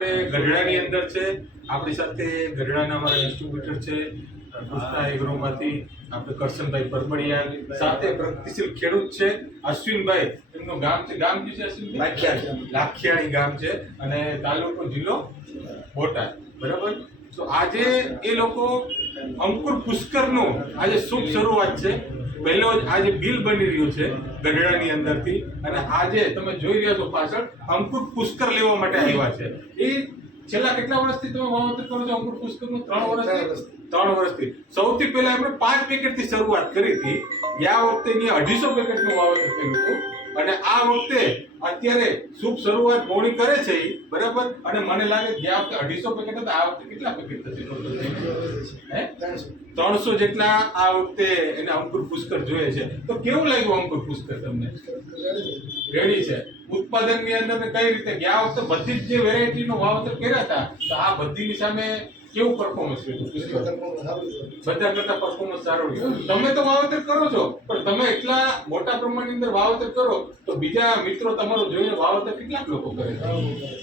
ગઢડાની અંદર છે આપણી સાથે ગઢડાના અમારા ડિસ્ટ્રીબ્યુટર છે કૃષ્ણા એગ્રોમાંથી આપણે કરશનભાઈ પરબડિયા સાથે પ્રગતિશીલ ખેડૂત છે અશ્વિનભાઈ, એમનું ગામ છે, ગામ કયું છે અશ્વિનભાઈ? લાખિયાણી ગામ છે અને તાલુકો જિલ્લો બોટાદ, બરાબર. તો આજે એ લોકો અંકુર પુષ્કરનું આજે શુભ શરૂઆત છે. પહેલો આજે બિલ બની રહ્યું છે ગઢડાની અંદરથી અને આજે તમે જોઈ રહ્યા છો પાછળ અંકુર પુષ્કર લેવા માટે આવ્યા છે. એ છેલ્લા કેટલા વર્ષથી તમે વાવેતર કરો છો અંકુર પુષ્કરનું? 3 વર્ષથી. સૌથી પહેલા આપણે 5 પેકેટથી શરૂઆત કરી હતી. ગયા વખતે 250 પેકેટનું વાવેતર કર્યું હતું અને આ વખતે અત્યારે શુભ શરૂઆત મોડી કરે છે એ, બરાબર. અને મને લાગે ગયા વખતે 250 પેકેટ હતા, આ વખતે કેટલા પેકેટ થશે? 300 જેટલા આ વખતે એને અંકુર પુષ્કર જોઈએ છે. તો કેવું લાગ્યું અંકુર પુષ્કર તમને? રેડી છે. ઉત્પાદનની અંદર કઈ રીતે ગયા વખતે બધી જ જે વેરાયટીનો વાવેતર કર્યા હતા તો આ બધીની સામે કેવું પરફોર્મન્સ રહ્યું? બધા કરતા પરફોર્મન્સ સારું રહ્યું. તમે તો વાવેતર કરો છો પણ તમે એટલા મોટા પ્રમાણની અંદર વાવેતર કરો તો બીજા મિત્રો તમારું જોઈને વાવેતર કેટલાક લોકો કરે?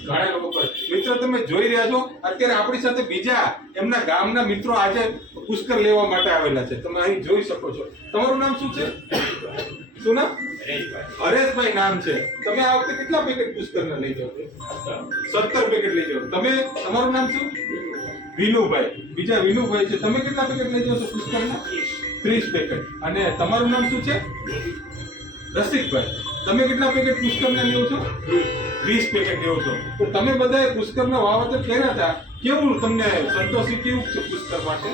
ઘણા લોકો કરે. મિત્રો તમે જોઈ રહ્યા છો અત્યારે આપણી સાથે બીજા એમના ગામના મિત્રો આજે પુષ્કર લેવા માટે આવેલા છે. તમે અહીં જોઈ શકો છો. તમારું નામ શું છે? શું નામ? હરેશભાઈ નામ છે. તમે આ વખતે કેટલા પેકેટ પુષ્કરના લઈ જાઓ? 17 પેકેટ લઈ જાઓ. તમે, તમારું નામ શું? વિનુભાઈ. બીજા વિનુભાઈ છે. તમે કેટલા પેકેટ લઈ જાઓ છો પુષ્કરના? 30 પેકેટ. અને તમારું નામ શું છે? રસિકભાઈ. તમે કેટલા પેકેટ પુષ્કરના લેવો છો? 20 પેકેટ લેવો છો. તો તમે બધાએ પુષ્કરના વાવેતર કર્યા હતા, કેવું તમને સંતોષી કેવું છે પુષ્કર માટે?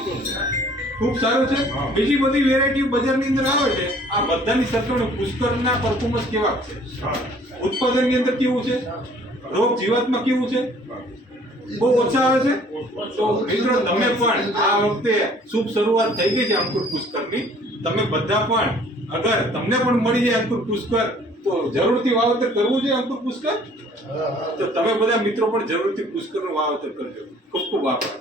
ખૂબ સારું છે. બીજી બધી વેરાયટી બજારની અંદર આવે છે, આ બધાની સરખામણી પુષ્કરના પરફોર્મન્સ કેવા છે? ઉત્પાદનની અંદર કેવું છે? રોગ જીવાતમાં કેવું છે? બહુ ઓછા આવે છે. તો મિત્રો તમે પણ આ વખતે શુભ શરૂઆત થઈ ગઈ છે અંકુર પુષ્કરની. તમે બધા પણ અગર તમને પણ મળી જાય અંકુર પુષ્કર તો જરૂરથી વાવેતર કરવું જોઈએ અંકુર પુષ્કર. તો તમે બધા મિત્રો પણ જરૂરથી પુષ્કરનું વાવેતર કરજો. ખૂબ ખૂબ આભાર.